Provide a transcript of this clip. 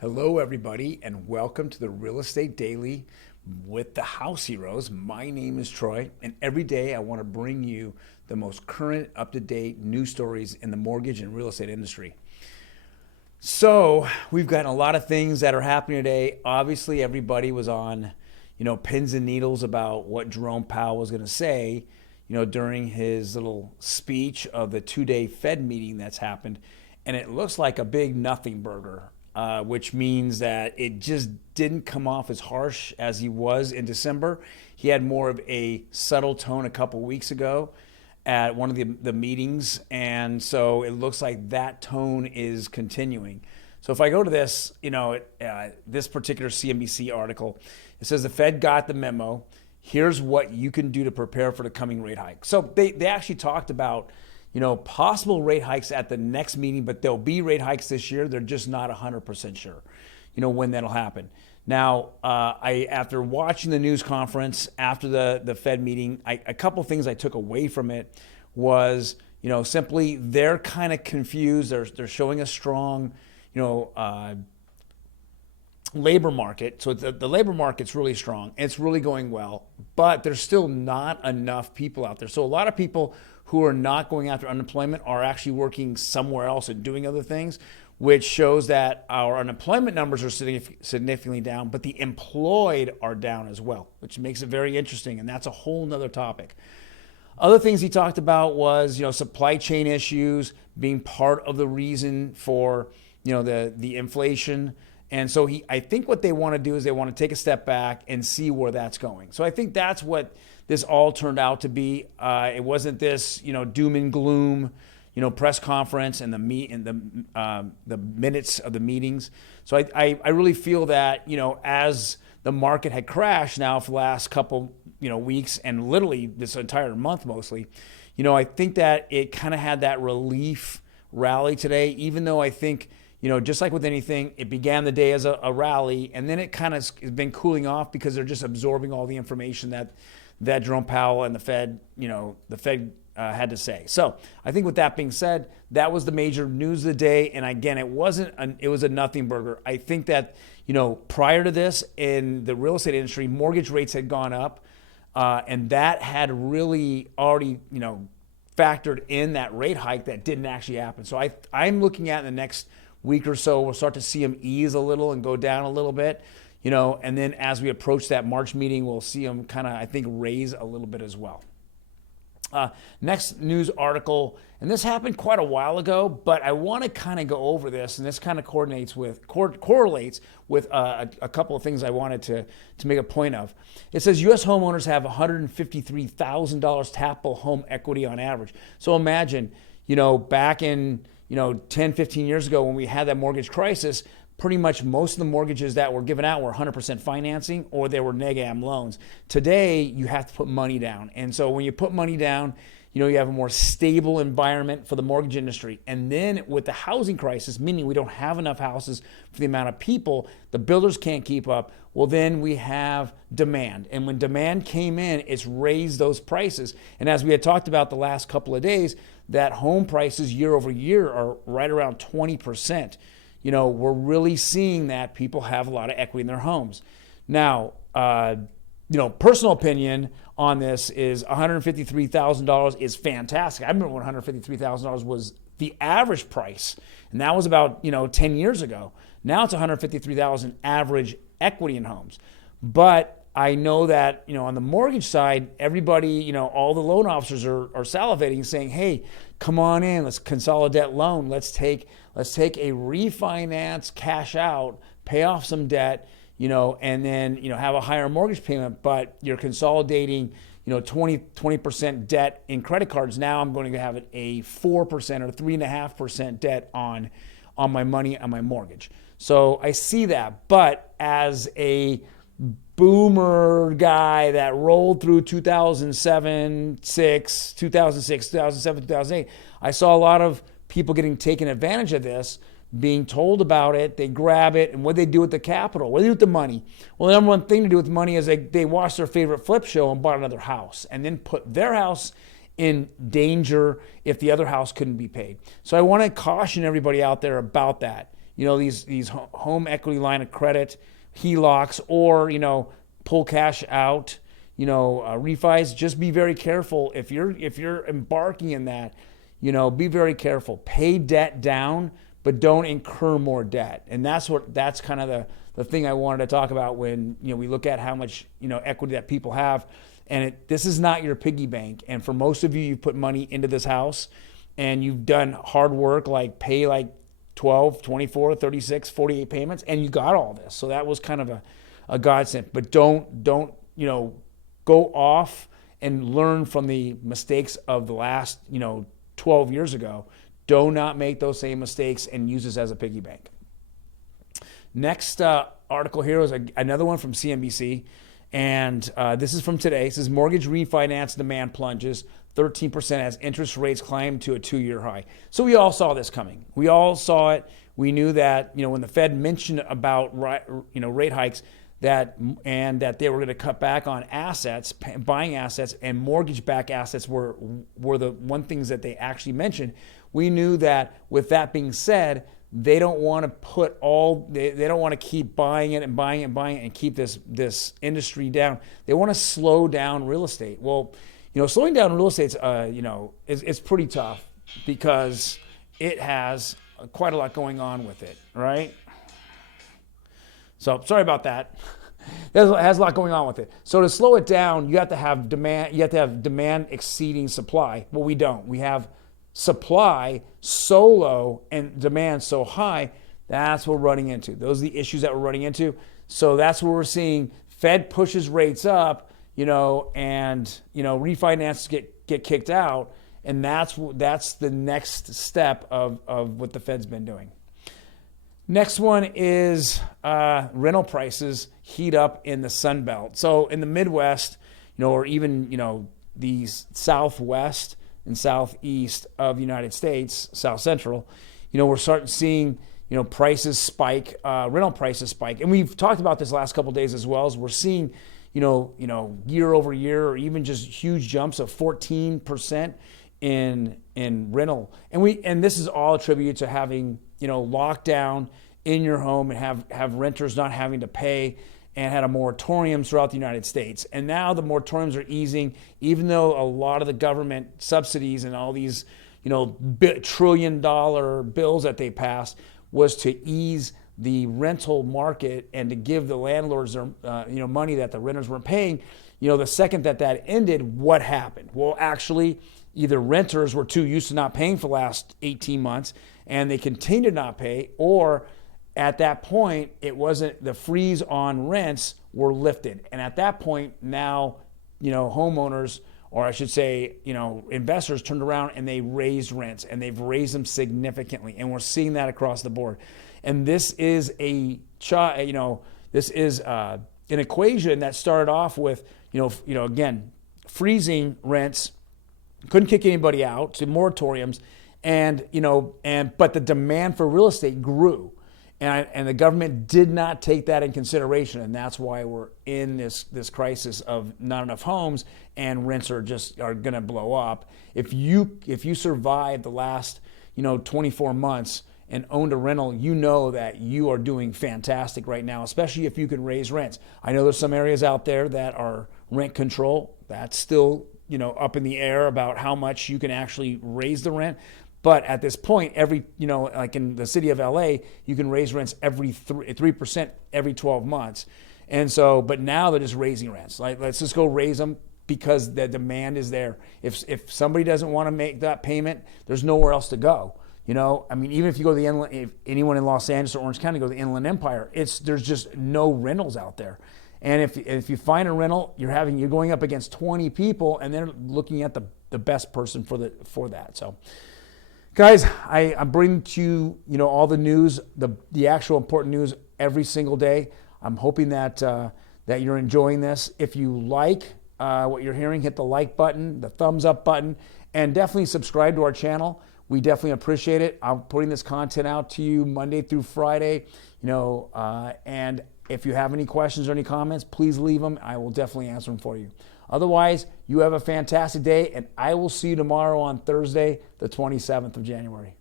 Hello, everybody, and welcome to the Real Estate Daily with the House Heroes. My name is Troy, and every day I want to bring you the most current, up-to-date news stories in the mortgage and real estate industry. So we've gotten a lot of things that are happening today. Obviously, everybody was on, pins and needles about what Jerome Powell was going to say, during his little speech of the two-day Fed meeting that's happened, and it looks like a big nothing burger. Which means that it just didn't come off as harsh as he was in December. He had more of a subtle tone a couple weeks ago at one of the meetings, and so it looks like that tone is continuing. So if I go to this, this particular CNBC article, it says the Fed got the memo. Here's what you can do to prepare for the coming rate hike. So they actually talked about possible rate hikes at the next meeting, but there'll be rate hikes this year. They're just not 100% sure, when that'll happen. Now, after watching the news conference after the Fed meeting, a couple things I took away from it was, simply they're kind of confused. They're showing a strong, labor market. So the labor market's really strong. It's really going well, but there's still not enough people out there. So a lot of people who are not going after unemployment are actually working somewhere else and doing other things, which shows that our unemployment numbers are significantly down, but the employed are down as well, which makes it very interesting. And that's a whole nother topic. Other things he talked about was, supply chain issues being part of the reason for, the inflation. And so I think what they want to do is they want to take a step back and see where that's going. So I think that's what this all turned out to be. It wasn't this, doom and gloom, press conference and the minutes of the meetings. So I really feel that, as the market had crashed now for the last couple, weeks and literally this entire month mostly, I think that it kind of had that relief rally today, even though I think, just like with anything, it began the day as a rally, and then it kind of has been cooling off because they're just absorbing all the information that Jerome Powell and the Fed had to say. So I think with that being said, that was the major news of the day. And again, it was a nothing burger. I think that, prior to this in the real estate industry, mortgage rates had gone up, and that had really already, factored in that rate hike that didn't actually happen. So I'm looking at in the next week or so, we'll start to see them ease a little and go down a little bit, and then as we approach that March meeting, we'll see them kind of, I think, raise a little bit as well. Next news article, and this happened quite a while ago, but I want to kind of go over this, and this kind of correlates with a couple of things I wanted to make a point of. It says U.S. homeowners have $153,000 tappable home equity on average. So imagine, back in 10, 15 years ago when we had that mortgage crisis, pretty much most of the mortgages that were given out were 100% financing or they were neg-am loans. Today, you have to put money down. And so when you put money down, you have a more stable environment for the mortgage industry. And then with the housing crisis, meaning we don't have enough houses for the amount of people, the builders can't keep up. Well, then we have demand. And when demand came in, it's raised those prices. And as we had talked about the last couple of days, that home prices year over year are right around 20%. We're really seeing that people have a lot of equity in their homes. Now, personal opinion on this is $153,000 is fantastic. I remember when $153,000 was the average price, and that was about 10 years ago. Now it's $153,000 average equity in homes. But I know that on the mortgage side, everybody, all the loan officers are salivating, saying, "Hey, come on in, let's consolidate loan. Let's take a refinance, cash out, pay off some debt." And then, have a higher mortgage payment, but you're consolidating, 20% debt in credit cards. Now I'm going to have a 4% or 3.5% debt on my money, on my mortgage. So I see that. But as a boomer guy that rolled through 2007, 2008, I saw a lot of people getting taken advantage of this, being told about it, they grab it, and what do they do with the capital? What do they do with the money? Well, the number one thing to do with money is they watched their favorite flip show and bought another house, and then put their house in danger if the other house couldn't be paid. So I want to caution everybody out there about that. these home equity line of credit, HELOCs, or pull cash out, refis. Just be very careful if you're embarking in that. Be very careful. Pay debt down, but don't incur more debt. And that's kind of the thing I wanted to talk about when we look at how much equity that people have. And this is not your piggy bank. And for most of you, you've put money into this house and you've done hard work, like pay like 12, 24, 36, 48 payments, and you got all this. So that was kind of a godsend. But don't go off and learn from the mistakes of the last 12 years ago. Do not make those same mistakes and use this as a piggy bank. Next article here is another one from CNBC, and this is from today. It says mortgage refinance demand plunges 13% as interest rates climb to a 2-year high. So we all saw this coming. We all saw it. We knew that when the Fed mentioned about rate hikes that they were going to cut back on assets, buying assets, and mortgage-backed assets were the one things that they actually mentioned. We knew that with that being said, they don't want to they don't want to keep buying it and buying it and buying it and keep this industry down. They want to slow down real estate. Well, slowing down real estate, it's pretty tough because it has quite a lot going on with it, right? So sorry about that. It has a lot going on with it. So to slow it down, you have to have demand. You have to have demand exceeding supply. Well, we don't. We have supply so low and demand so high. That's what we're running into. Those are the issues that we're running into. So that's what we're seeing. Fed pushes rates up, and refinances get kicked out, and that's the next step of what the Fed's been doing. Next one is rental prices heat up in the Sun Belt. So in the Midwest, or even the Southwest and Southeast of the United States, South Central, we're starting seeing prices spike, rental prices spike, and we've talked about this last couple of days as well. As we're seeing year over year, or even just huge jumps of 14% in rental, and this is all attributed to having lockdown in your home and have renters not having to pay, and had a moratorium throughout the United States. And now the moratoriums are easing, even though a lot of the government subsidies and all these $1 trillion bills that they passed was to ease the rental market and to give the landlords their money that the renters weren't paying. The second that ended, what happened? Well, actually, either renters were too used to not paying for the last 18 months and they continued to not pay, or at that point, it wasn't, the freeze on rents were lifted. And at that point, now, homeowners, or I should say, investors turned around and they raised rents, and they've raised them significantly. And we're seeing that across the board. And this is an equation that started off with, again, freezing rents, couldn't kick anybody out, to moratoriums, but the demand for real estate grew. And the government did not take that in consideration, and that's why we're in this crisis of not enough homes, and rents are going to blow up. If you survived the last 24 months and owned a rental, that you are doing fantastic right now, especially if you can raise rents. I know there's some areas out there that are rent control. That's still up in the air about how much you can actually raise the rent. But at this point, like in the city of LA, you can raise rents every 3% every 12 months. And so, but now they're just raising rents. Like, let's just go raise them because the demand is there. If somebody doesn't want to make that payment, there's nowhere else to go. Even if you go to the inland, if anyone in Los Angeles or Orange County go to the Inland Empire, there's just no rentals out there. And if you find a rental, you're going up against 20 people, and they're looking at the best person for that. So, guys, I'm bringing to you, all the news, the actual important news every single day. I'm hoping that you're enjoying this. If you like what you're hearing, hit the like button, the thumbs up button, and definitely subscribe to our channel. We definitely appreciate it. I'm putting this content out to you Monday through Friday, and if you have any questions or any comments, please leave them. I will definitely answer them for you. Otherwise, you have a fantastic day, and I will see you tomorrow on Thursday, the 27th of January.